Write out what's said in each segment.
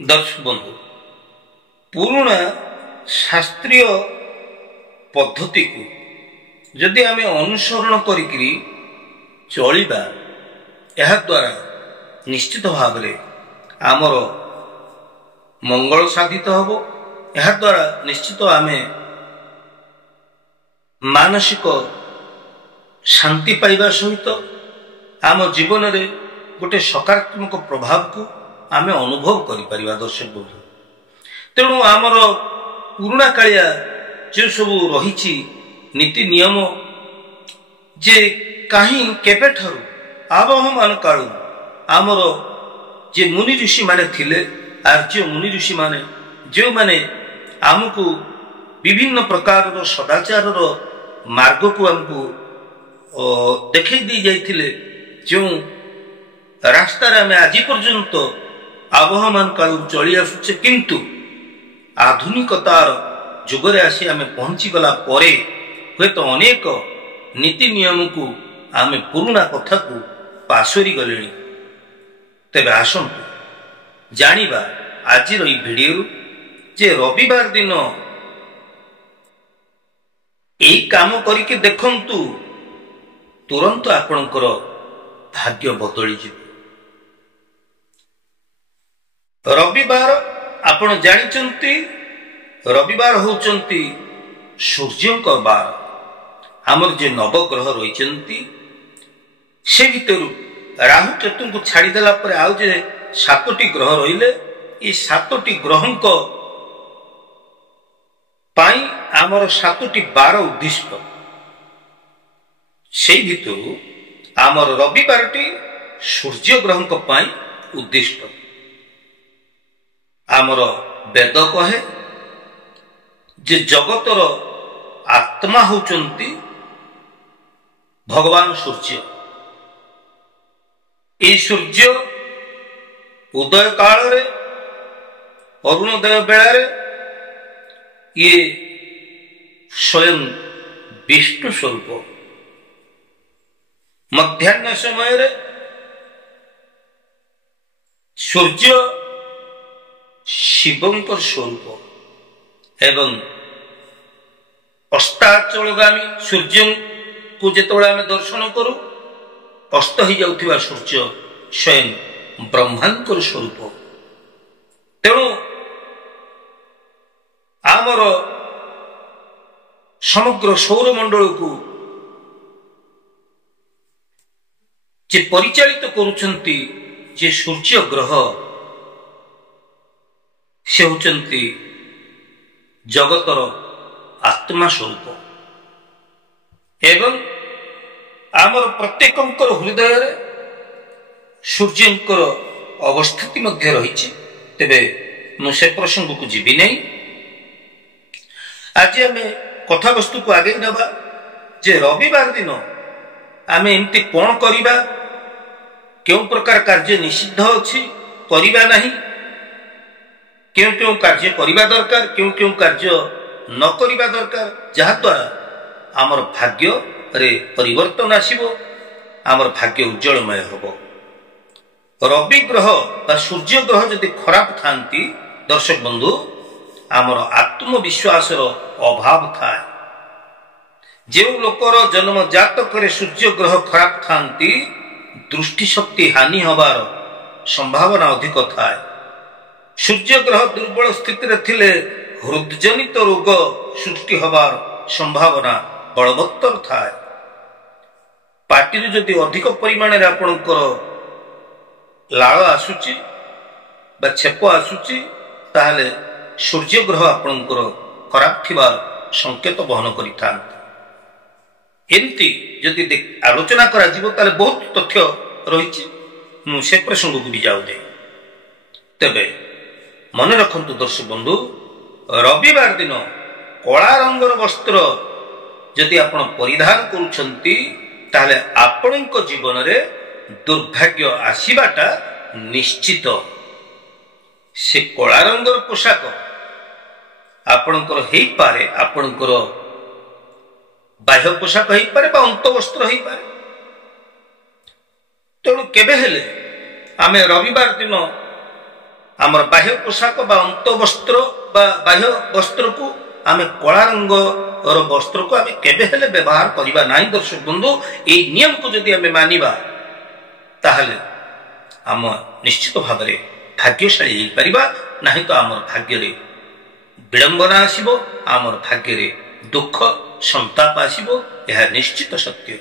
दर्शक बंधु पुराना शास्त्रीय पद्धति को जदि आम अनुसरण करी चलिबा यह द्वारा निश्चित भाव में आमर मंगल साधित हब। यह द्वारा निश्चित आम मानसिक शांति पाइबा सहित आम जीवन में गोटे सकारात्मक प्रभाव को आम अनुभव कर दर्शक बंधु। तेणु आमर पुराणा कालिया जो सब रही नीति नियम जे कहीं केबे ठारू आबहमान कालू आमर जे मुनि ऋषि माने थिले आर्य मुनि ऋषि माने जो माने आमको विभिन्न प्रकार सदाचार मार्ग को आमको देखै दी जाइथिले जो रास्ता आम आज पर्यंत आबहमान कालू चली आसुचे किंतु आधुनिकतार जुगरे आसी आम पहुंची गला परे हुए तो अनेक नीति नियम को आम पुराना कथा को पासोरी गले। तेबे आसंतु जानिबा आज वीडियो जे रविवार दिन यही काम करके देखंतु तुरंत आपणकर भाग्य बदली जिवो। रविवार आपण जानिचंती रविवार होचंती सूर्यंक बार। आमर जे नवग्रह रही से भितर राहु केतु को छाड़देला आउ जे 7टी ग्रह रहिले ये 7टी ग्रहंक पाई आमर 7टी बार उद्दिष्ट से भितर आमर रविवारटी सूर्य ग्रहंक पाई उद्दिष्ट। आमर वेद कहे जे जगतर आत्मा होचंती भगवान सूर्य। ये सूर्य उदय काल रे अरुणोदय बेला रे ये स्वयं विष्णु स्वरूप, मध्याह्न समय रे सूर्य शिवंकर स्वरूप एवं अस्ताचलगामी सूर्य को जेतबेले आमे दर्शन करू अस्त ही जाउथिबा सूर्य स्वयं ब्रह्मांकर स्वरूप। तेणु आमर समग्र सौरमंडल को जे परिचालित करुछंती जे सूर्य ग्रह से होचंती जगतर आत्मा स्वरूप एवं आमर प्रत्येकंकर हृदय रे सूर्यंकर अवस्थिति मध्य रही। तेबे मुझे प्रसंग को जीवी नहीं। आज आम कथा वस्तु को आगे नवा जे रविवार दिन आम एमती कौन करिबा, क्यों प्रकार कार्य निषिद्ध अछि करिबा नहीं, क्यों क्यों कार्य करिबा दरकार, क्यों क्यों कार्य न करिबा दरकार, जहा द्वारा आमर भाग्य रे परिवर्तन आसीबो, आमर भाग्य उज्जवलमय होबो। रवि ग्रह बा सूर्य ग्रह यदि खराब थांती दर्शक बंधु आमर आत्मविश्वास अभाव थाए। जो लोकर जन्म जातक सूर्य ग्रह खराब थांती दृष्टि शक्ति हानि हबार संभावना अधिक थाए। सूर्य ग्रह दुर्बल स्थिति थिले हृदजनित रोग सृष्टि हबार संभावना बलवत्तर थाए। पार्टी जदि अधिक परिमाण रे आपणकर लाल आसुची बा छेप आसुची ताहले सूर्य ग्रह आपणकर खराब थिबार संकेत बहन करिथांती। एमती जदि आलोचना करा जिवो ताले बहुत तथ्य रहिछि, मु से प्रसंग को भी जाउ दे। तबे मन रखंतु दर्शक बंधु रविवार दिन कला रंगर वस्त्र जदि आपण परिधान करुछंती ताहले आपणक जीवन रे दुर्भाग्य आसीबाटा निश्चित। से कला रंगर पोशाक आपणकर हेई पारे, आपणकर बाह्य पोशाक हेई पारे बा अंत वस्त्र हेई पारे। तेणु केबे हेले आमे रविवार दिन आमर बाह्य पोशाक बा अंत वस्त्र बा बाह्य वस्त्र को आमे कला रंग वस्त्र को आमे केबे हेले व्यवहार करिबा नाही। दर्शक बंधु ए नियम को जदि आमे मानिबा ताहले आम निश्चित भाव में भाग्यशाली हो पारिबा, नहीं तो आमर भाग्य रे विडंबना आसिबो, आमर भाग्य रे दुख संताप आसिबो, यह निश्चित सत्य।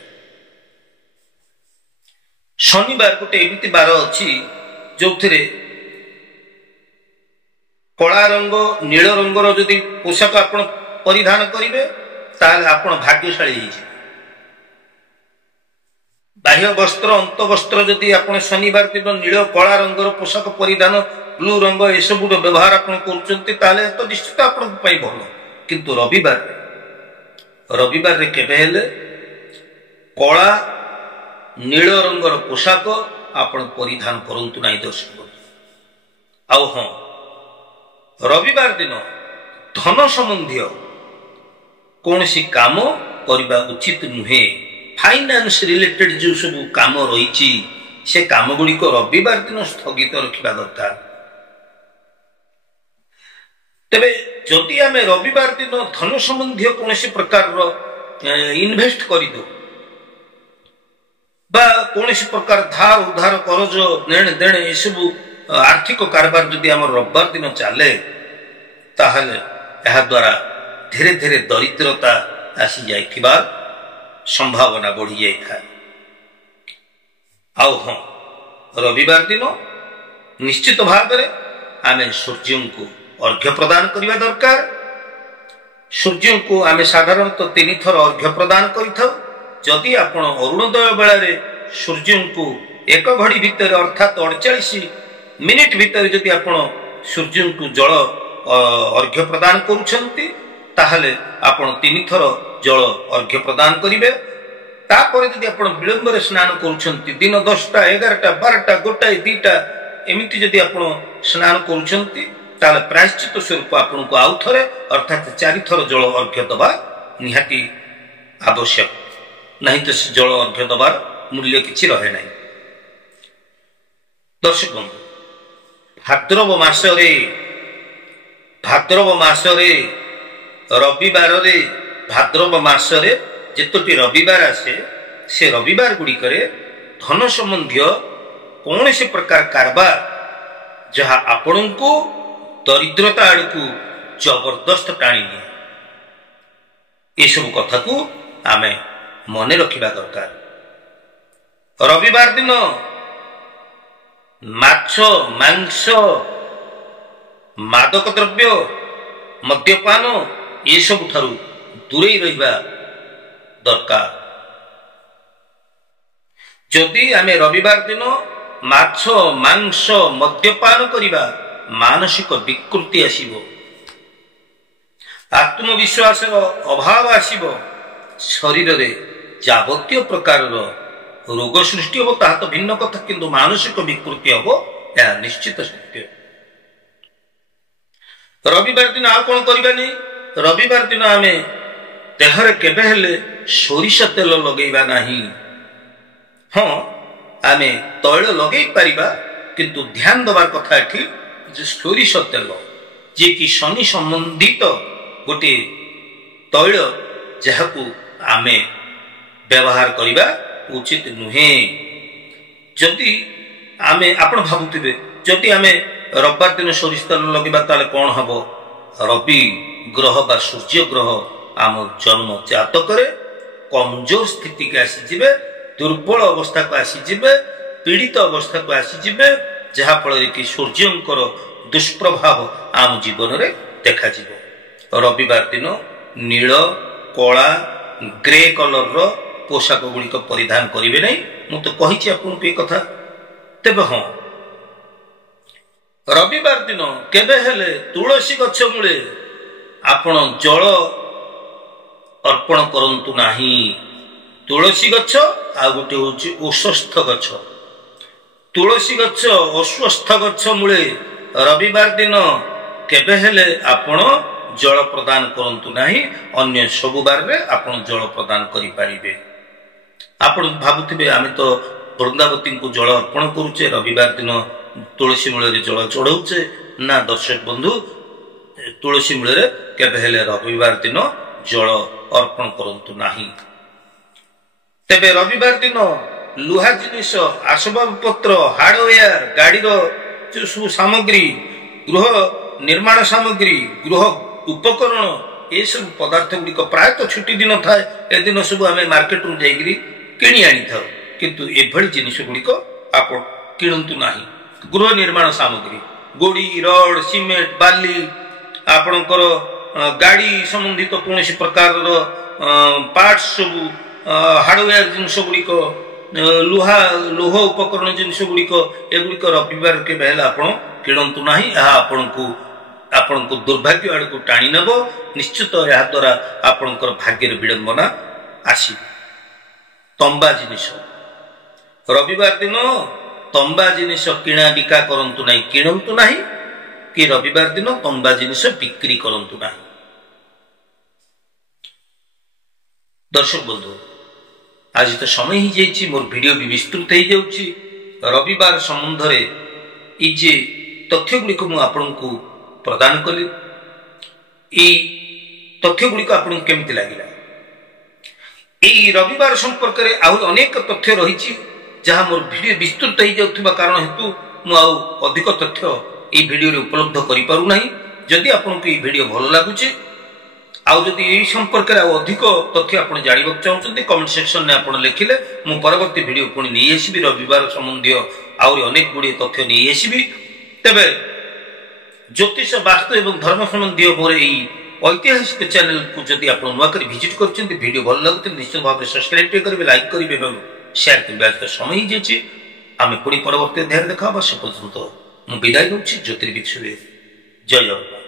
शनिवार गोटे एमती बार अच्छी जो कला रंग नील रंगर जदि पोशाक आपण परिधान करेंगे ताहले आपण भाग्यशाली हो। बाह्य वस्त्र अंत वस्त्र जदि आपण शनिवार दिन नील कला रंगर पोशाक परिधान ब्लू रंग एसबू व्यवहार आपण करुचंती ताहले तो निश्चित आपण भल। किंतु रविवार रे केबे हेले कला नील रंगर पोशाक आपण परिधान करंतु नाही। दर्शक आउ हाँ, रविवार दिन धन संबंधी कौन सी काम करने उचित नुहे। फाइनान्स रिलेटेड जो सब काम रही से काम गुड़िक रविवार दिन स्थगित रखा दरकार। तेबे जदि आमे रविवार दिन धन संबंधी कौन सी प्रकार इन्वेस्ट करदो बा कौन सी प्रकार धार उधार करज देण देण एसबू आर्थिक कारबार जदि आम रविवार दिन चले ताहले यह द्वारा धीरे धीरे दरिद्रता आसी जाइथिबार संभावना बढ़ी जाए। आउ हाँ, रविवार दिन निश्चित भाव में आमे सूर्य को अर्घ्य प्रदान करने दरकार। सूर्य को आमे साधारणतः 3 थर अर्घ्य प्रदान करिथाउ। जदि आपण अरुणोदय बेला सूर्य को 1 घड़ी भितर अर्थात 48 मिनिट भितर जदि आपण सूर्य को जल अर्घ्य प्रदान करुछंती ताहले आपण 3 थर जल अर्घ्य प्रदान करिवे। तापर जदि आपण विलंब रे स्नान करुछंती दिन 10टा 11टा 12टा 1टा 2टा एमिति जदि आपण स्नान करुछंती ताहले प्रायश्चित स्वरूप आपण को आउ थरे अर्थात 4 थर जल अर्घ्य दबा निहाती आवश्यक, नहीं तो जल अर्घ्य दबार मूल्य किछि रहे नहीं। दर्शक बंधु, भाद्रव मासरे रविवार रे भाद्रव मासरे जेतोटी रविवार आसे से रविवार गुड़िकरे धन संबंधी कौन से प्रकार कारबार जहा आपण को दरिद्रता आड़कू जबरदस्त टाणी निए, ये सब कथा को आमे मने रखिबा दरकार। रविवार दिन माछ मांस मादक द्रव्य मद्यपान ये सब ठारू दूरे रहिबा दरकार। जदि आमे रविवार दिन माछ मांस मद्यपान करिबा मानसिक विकृति आसीबो, आत्मविश्वास अभाव आसीबो, शरीर रे जावतीय प्रकार रोग सृष्टि हो ता तो भिन्न कथा, किंतु मानसिक विकृति हो यह निश्चित सत्य। रविवार दिन आ कौन करबा नहीं, रविवार दिन आमे देहरे केबे हेले सोरिष तेल लगेबा नहीं। हाँ, आमे तैल लगे पारिबा, किंतु ध्यान दबार कथा एठी जे सोरिष तेल जे कि शनि संबंधित गोटे तैल जहाकू आमे व्यवहार करबा उचित नुहे। जदि आमे आपण भाबुथिबे जदि आमे रविवार दिन सोरिष तेल लगेबा ताले कौन हबो, रवि ग्रह बा सूर्य ग्रह आम जन्म जातक कमजोर स्थिति के आसीजिबे, दुर्बल अवस्था को आसीजिबे, पीड़ित अवस्था को आसीजिबे, जहा फल कि सूर्यंकर दुष्प्रभाव आम जीवन रे देखा जिवो। रविवार दिन नील कला ग्रे कलर रो पोशाक गुड़िक परिधान करेंगे नहीं, मु तो कही आपको ये कथा। तेबे हाँ, रविवार दिन केबे हेले तुलसी गछ मूले आपण जल अर्पण करंतु नाही। तुलसी गछ आ गोटे होची अस्वस्थ गछ। तुलसी गछ अस्वस्थ गछ मूले रविवार दिन केबे हेले आपण जल प्रदान करंतु नाही। अन्य सब बार रे आपण जल प्रदान करि पारिबे। आपण भाबुथिबे आमे तो वृंदावती को जल अर्पण करूचे, रविवार दिन तुलसी मूल जल चढ़ाऊे ना दर्शक बंधु तुलसी मूल केबे हेले रविवार दिन जल अर्पण करंतु नाही। तेबे रविवार दिन लुहा जिनिस आसबाब पत्र हार्डवेयर गाड़ी जो सब सामग्री गृह निर्माण सामग्री गृह उपकरण ये सब पदार्थ गुड़िक प्रायतः छुट्टी दिन थाए ए दिन सब आम मार्केट रू जाइकरी किणी आनी था किंतु एभली जिनिस गुड़िक आप किणतु नाही। गृह निर्माण सामग्री गोड़ी रड सीमेंट बाली आपणकर गाड़ी संबंधित कौन प्रकार पार्ट्स सब हार्डवेयर जिनस गुड़िक लोह उपकरण जिनस गुड़िक एगुड़िक रविवार के आप किणतु नाही। आपण को दुर्भाग्य आड़ को टाणी नब निश्चित यह द्वारा आपणकर भाग्यर विडंबना आसी। तंबा जिनिस रविवार दिन तंबा जिनिस किणा बिका करंतु नाही किणतु नाही कि रविवार दिन तंबा जिनिस बिक्री करंतु नाही। दर्शक बंधु आज तो समय ही जाइए मोर वीडियो भी विस्तृत हो जाउछि रविवार संबंध रे ई जे तथ्य गुड़िक मु आपनकु प्रदान कली ई तथ्य गुड़िक आपन केमिति लागिला ई रविवार संपर्क रे आहुर अनेक तथ्य रही जहाँ मोर वीडियो विस्तृत हो जाउथिबा कारण हेतु मु आउ अधिक तथ्य ई वीडियो रे उपलब्ध करि पारु नाही। जदि आपनकु ई वीडियो भल लागुछि आउ जदि यही संपर्क में अधिक तथ्य आप जानवा चाहते कमेंट सेक्शन में आप लिखिले मु परवर्ती वीडियो पुणी नहीं आसबि रविवार संबंधी आहरी अनेक गुड़िए तथ्य नहीं आसबि। तेबे ज्योतिष वास्तु एवं धर्म संबंधी मोर यही ऐतिहासिक चैनल को जदि आप नुआक विजिट कर वीडियो भल लगे निश्चित भाव में सब्सक्राइब करेंगे लाइक करेंगे और शेयर करेंगे। आज तो समय ही जाइए आम पुणी परवर्ती अध्याय देखा से पर्यंत मुझे विदाय दूसरी ज्योतिर्विद जय जगन्नाथ।